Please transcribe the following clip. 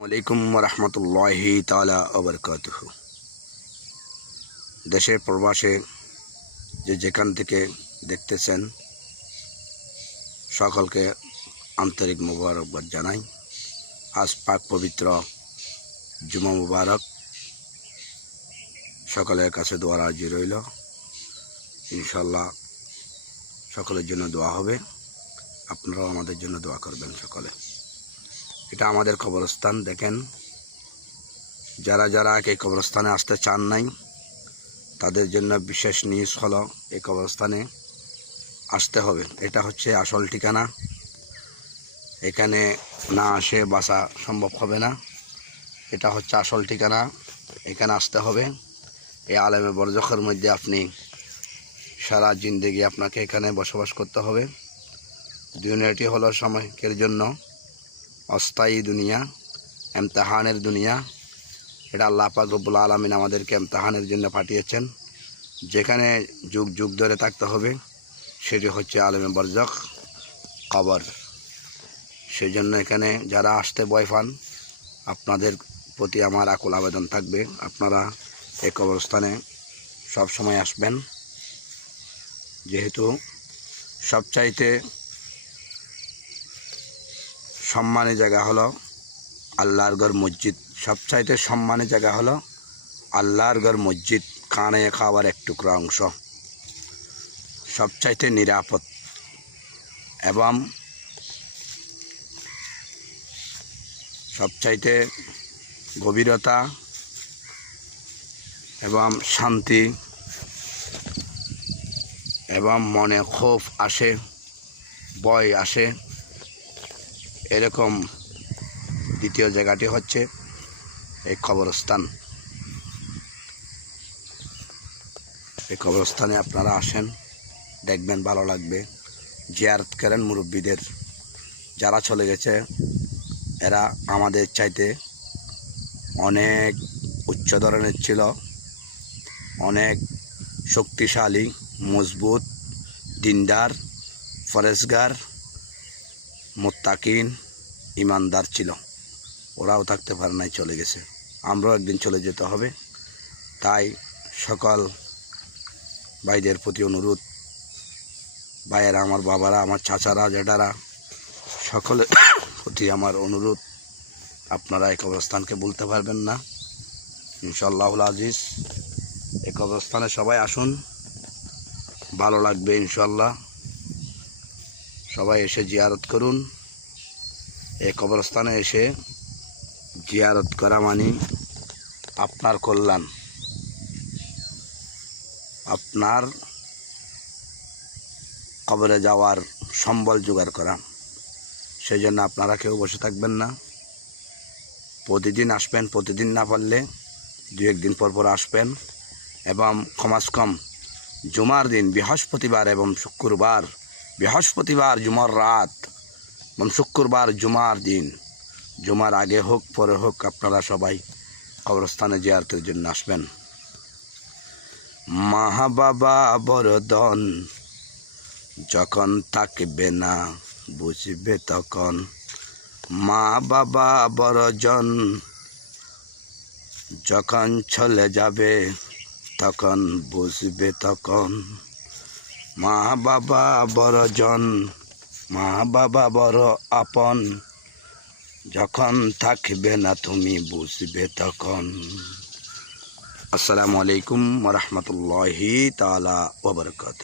আলাইকুম রহমতুল্লাহি তালা আবরকাতুহ দেশে প্রবাসে যে যেখান থেকে দেখতেছেন, সকলকে আন্তরিক মুবারকবাদ জানাই। আজ পাক পবিত্র জুমা মুবারক। সকলের কাছে দোয়া রাজি রইল। ইনশাল্লাহ সকলের জন্য দোয়া হবে। আপনারাও আমাদের জন্য দোয়া করবেন সকলে। এটা আমাদের কবরস্থান, দেখেন। যারা যারা এই কবরস্থানে আসতে চান নাই, তাদের জন্য বিশেষ নিউজ হলো এই কবরস্থানে আসতে হবে। এটা হচ্ছে আসল ঠিকানা। এখানে না আসে বাসা সম্ভব হবে না। এটা হচ্ছে আসল ঠিকানা। এখানে আসতে হবে। এই আলেমে বরজখের মধ্যে আপনি সারা জিন্দেগি আপনাকে এখানে বসবাস করতে হবে। দুনিয়াটি হলো সময়কের জন্য। অস্থায়ী দুনিয়া, এমতাহানের দুনিয়া। এটা আল্লাহ পাক রব্বুল আলমিন আমাদেরকে এমতাহানের জন্য পাঠিয়েছেন। যেখানে যুগ যুগ ধরে থাকতে হবে, সেটি হচ্ছে আলমে বরজক কবর। সেই জন্য এখানে যারা আসতে ভয় পান, আপনাদের প্রতি আমার আকুল আবেদন থাকবে। আপনারা এই কবরস্থানে সব সময় আসবেন। যেহেতু সবচাইতে সম্মানী জায়গা হলো আল্লাহর গড় মসজিদ। সবচাইতে সম্মানের জায়গা হলো আল্লাহর গড় মসজিদ কানে খাওয়ার এক টুকরো অংশ। সবচাইতে নিরাপদ। এবং সবচাইতে গভীরতা এবং শান্তি এবং মনে ক্ষোভ আসে, ভয় আসে। এরকম দ্বিতীয় জায়গাটি হচ্ছে এই কবরস্থান। এই কবরস্থানে আপনারা আসেন, দেখবেন ভালো লাগবে। জিয়ারত করেন মুরব্বীদের। যারা চলে গেছে, এরা আমাদের চাইতে অনেক উচ্চ ধরনের ছিল, অনেক শক্তিশালী, মজবুত, দিনদার, ফরেজগার মোত্তাকিন ইমানদার ছিল। ওরাও থাকতে পারে নাই, চলে গেছে। আমরাও একদিন চলে যেতে হবে। তাই সকল ভাইদের প্রতি অনুরোধ, ভাইয়েরা, আমার বাবারা, আমার চাচারা, জেঠারা, সকলের প্রতি আমার অনুরোধ, আপনারা এই কবরস্থানকে বলতে পারবেন না। ইনশাল্লাহুল আজিজ এই কবরস্থানে সবাই আসুন। ভালো লাগবে ইনশাল্লাহ সবাই এসে জিয়ারত করুন। এই কবরস্থানে এসে জিয়ারত করা মানে আপনার কল্যাণ। আপনার কবরে যাওয়ার সম্বল জোগাড় করা। সেই জন্য আপনারা কেউ বসে থাকবেন না। প্রতিদিন আসবেন, প্রতিদিন না পারলে দু একদিন পর পর আসবেন এবং কমাস কম জুমার দিন, বৃহস্পতিবার এবং শুক্রবার বৃহস্পতিবার জুমার রাত, এবং শুক্রবার জুমার দিন। জুমার আগে হোক, পরে হোক, আপনারা সবাই কবরস্থানে জিয়ারতের জন্য আসবেন। মা বাবা বরদন যখন থাকবে না, বুঝবে তখন। মা বাবা বড়জন যখন চলে যাবে, তখন বুঝবে তখন। মা বাবা বড় জন, মা বাবা বড় আপন। যখন থাকবে না তুমি বুঝবে তখন। আসসালামু আলাইকুম রহমতুল্লাহি তালা ওবরকাত